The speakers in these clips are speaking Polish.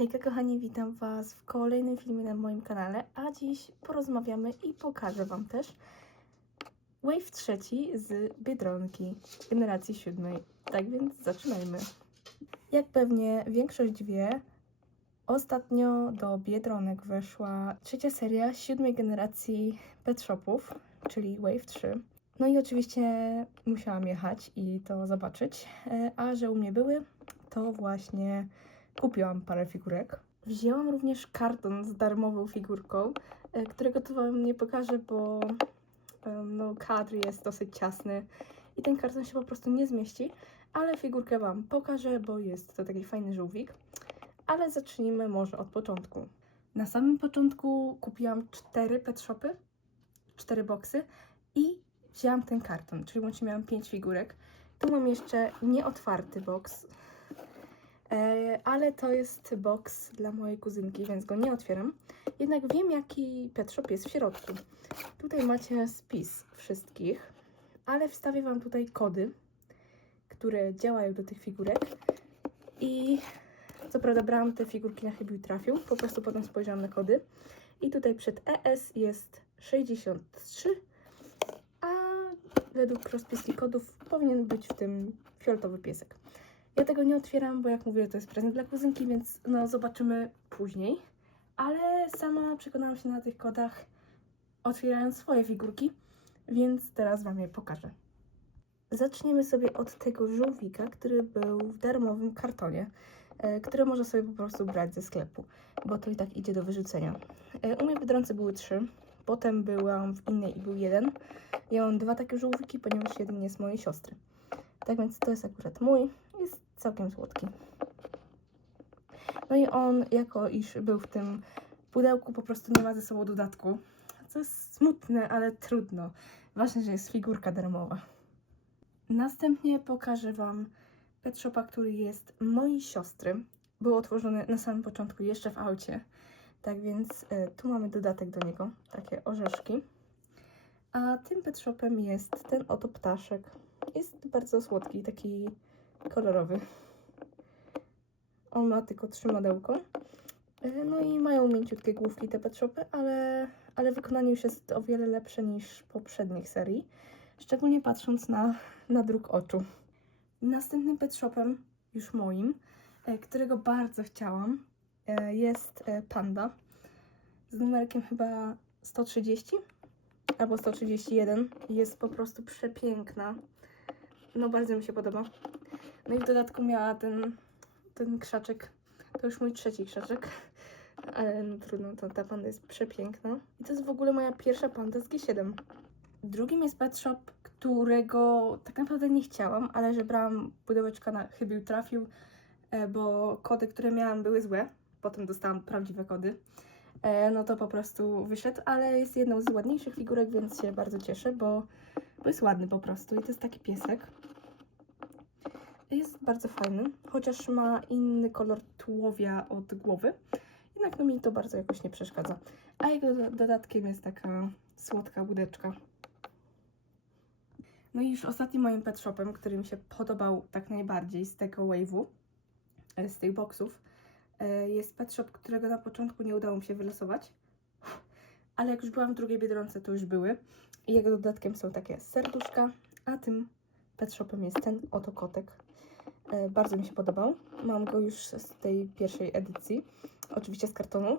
Hejka kochani, witam Was w kolejnym filmie na moim kanale, a dziś porozmawiamy i pokażę Wam też Wave trzeci z Biedronki generacji siódmej. Tak więc zaczynajmy. Jak pewnie większość wie, ostatnio do Biedronek weszła trzecia seria siódmej generacji pet shopów, czyli Wave 3. No i oczywiście musiałam jechać i to zobaczyć, e, a że u mnie były, to właśnie kupiłam parę figurek. Wzięłam również karton z darmową figurką, e, którego to Wam nie pokażę, bo e, no, kadr jest dosyć ciasny i ten karton się po prostu nie zmieści, ale figurkę Wam pokażę, bo jest to taki fajny żółwik. Ale zacznijmy może od początku. Na samym początku kupiłam cztery pet shopy, cztery boksy i wzięłam ten karton, czyli łącznie miałam pięć figurek. Tu mam jeszcze nieotwarty boks, ale to jest box dla mojej kuzynki, więc go nie otwieram. Jednak wiem, jaki pet shop jest w środku. Tutaj macie spis wszystkich, ale wstawię Wam tutaj kody, które działają do tych figurek. I co prawda brałam te figurki na chybił trafił, po prostu potem spojrzałam na kody. I tutaj przed ES jest 63, a według rozpiski kodów powinien być w tym fioletowy piesek. Ja tego nie otwieram, bo jak mówię, to jest prezent dla kuzynki, więc no zobaczymy później. Ale sama przekonałam się na tych kodach, otwierając swoje figurki, więc teraz Wam je pokażę. Zaczniemy sobie od tego żółwika, który był w darmowym kartonie, e, który można sobie po prostu brać ze sklepu, bo to i tak idzie do wyrzucenia. E, U mnie w były trzy, potem byłam w innej i był jeden. Ja mam dwa takie żółwiki, ponieważ jeden jest mojej siostry. Tak więc to jest akurat mój. Całkiem słodki. No i on, jako iż był w tym pudełku, po prostu nie ma ze sobą dodatku. Co jest smutne, ale trudno. Ważne, że jest figurka darmowa. Następnie pokażę Wam pet shopa, który jest mojej siostry. Był otworzony na samym początku, jeszcze w aucie. Tak więc e, tu mamy dodatek do niego, takie orzeszki. A tym pet jest ten oto ptaszek. Jest bardzo słodki, taki kolorowy. On ma tylko trzy madełko. E, No i mają mięciutkie główki te pet shopy, ale, ale wykonanie już jest o wiele lepsze niż poprzednich serii. Szczególnie patrząc na, na druk oczu. Następnym pet shopem, już moim, e, którego bardzo chciałam, e, jest Panda z numerkiem chyba 130 albo 131. Jest po prostu przepiękna. No bardzo mi się podoba. No i w dodatku miała ten, ten krzaczek. To już mój trzeci krzaczek. Ale no trudno, to ta panda jest przepiękna. I to jest w ogóle moja pierwsza panda z G7. Drugim jest pet shop, którego tak naprawdę nie chciałam, ale że brałam pudełeczka na chybił trafił, e, bo kody, które miałam były złe. Potem dostałam prawdziwe kody. E, No to po prostu wyszedł, ale jest jedną z ładniejszych figurek, więc się bardzo cieszę, bo, bo jest ładny po prostu. I to jest taki piesek. Jest bardzo fajny, chociaż ma inny kolor tułowia od głowy. Jednak no mi to bardzo jakoś nie przeszkadza. A jego do- dodatkiem jest taka słodka łódeczka. No i już ostatnim moim pet shopem, który mi się podobał tak najbardziej z tego wave'u, e, z tych boxów, e, jest pet shop, którego na początku nie udało mi się wylosować. Ale jak już byłam w drugiej Biedronce, to już były. I jego dodatkiem są takie serduszka, a tym pet shopem jest ten oto kotek. E, Bardzo mi się podobał. Mam go już z tej pierwszej edycji. Oczywiście z kartonu.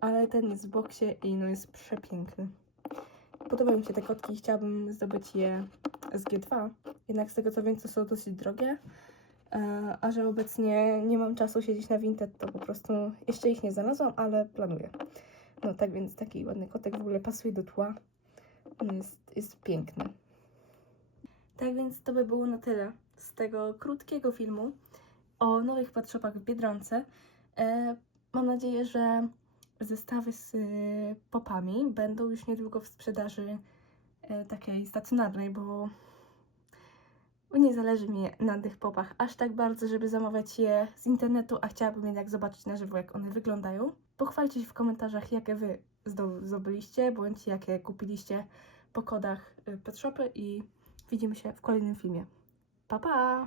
Ale ten jest w boksie i no jest przepiękny. Podobają mi się te kotki i chciałabym zdobyć je z G2. Jednak z tego co wiem, to są dosyć drogie. E, A że obecnie nie mam czasu siedzieć na Vinted, to po prostu jeszcze ich nie znalazłam, ale planuję. No tak więc taki ładny kotek w ogóle pasuje do tła. On jest, jest piękny. Tak więc to by było na tyle z tego krótkiego filmu o nowych patrzopach w Biedronce. E, mam nadzieję, że zestawy z y, popami będą już niedługo w sprzedaży e, takiej stacjonarnej, bo nie zależy mi na tych popach aż tak bardzo, żeby zamawiać je z internetu, a chciałabym jednak zobaczyć na żywo, jak one wyglądają. Pochwalcie się w komentarzach, jakie wy zdo- zdobyliście, bądź jakie kupiliście po kodach y, Pet Shopy i widzimy się w kolejnym filmie. Pa, pa!